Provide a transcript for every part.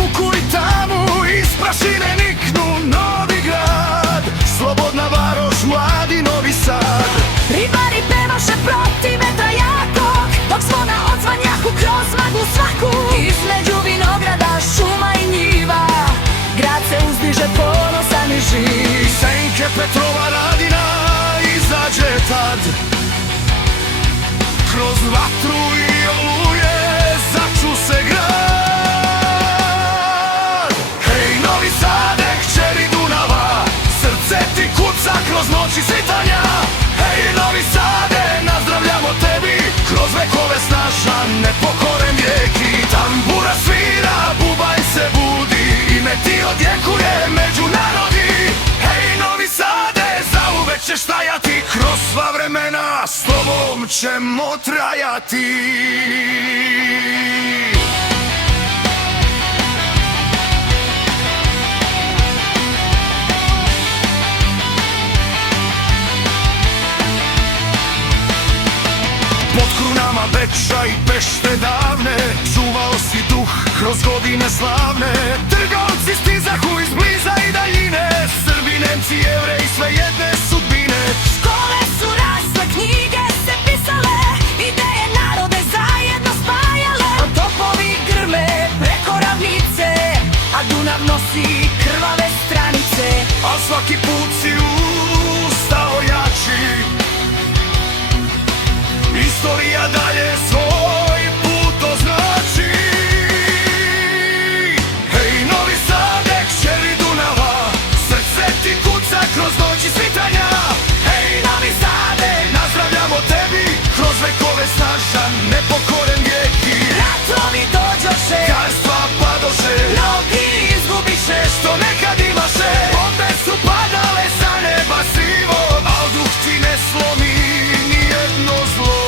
muku i tamu, iz prašine niknu Novi Grad, slobodna varoš, mladi Novi Sad. Ribari pevaše protiv vetra jakog, dok zvona odzvanjahu kroz maglu svaku. Između vinograda, šuma i njiva, grad se uzdiže ponosan i živ. Senke Petrova Radina izađe tad, kroz vatru i oluje začu se grad. Hej Novi Sade, kćeri Dunava, srce ti kuca kroz noći svitanja. Hej Novi Sade, nazdravljamo tebi, kroz vekove snažan, nepokoren vijek. I tambura svira, bubanj se budi, ime ti odjekuje među narodi. Hej Novi Sade, zauvek ćeš stajati, kroz sva vremena s tobom ćemo trajati. Pod krunama Beča i Pešte davne čuvao si duh kroz godine slavne. Trgovci stizahu iz bliza i daljine, Srbi, Nemci, Jevreji, sve jedne sudbine. Škole su rasle, knjige se pisale, ideje narode zajedno spajale. Topovi grme preko ravnice, a Dunav nosi krvave stranice. A svaki put si ustao jači, istorija dalje svoj put označi. Hej Novi Sade, kćeri Dunava, srce ti kuca kroz noći svitanja. Hej Novi Sade, nazdravljamo tebi, kroz vekove snažan, nepokoren vijek. I Ratovi dođoše, carstva padoše, mnogi izgubiše, što nekad imaše. Bombe su padale sa neba sivo, al duh ti ne slomi nijedno zlo.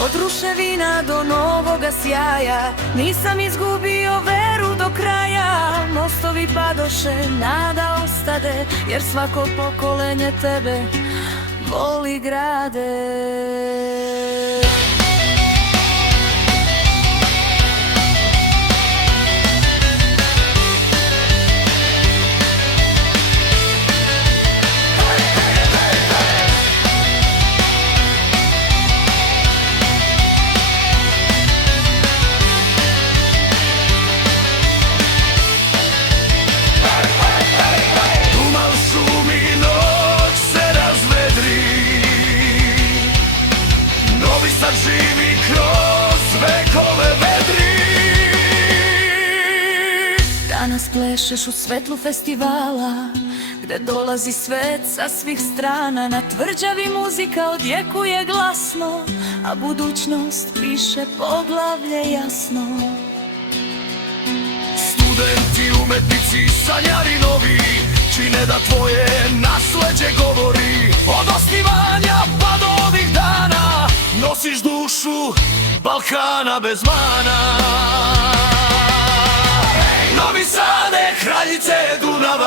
od ruševina do novoga sjaja, nisam izgubio veru do kraja. Mostovi padoše, nada ostade, jer svako pokolenje tebe voli grade. Tuman šumi, noć se razvedri, Novi Sad živi kroz vekove vedri. Danas plešeš u svetlu festivala, gde dolazi svet sa svih strana. Na tvrđavi muzika odjekuje glasno, a budućnost piše poglavlje jasno. Studenti, umetnici, sanjari novi, čine da tvoje nasleđe govori. Od osnivanja pa do ovih dana, nosiš dušu Balkana bez mana. Novi Sade, kraljice Dunava,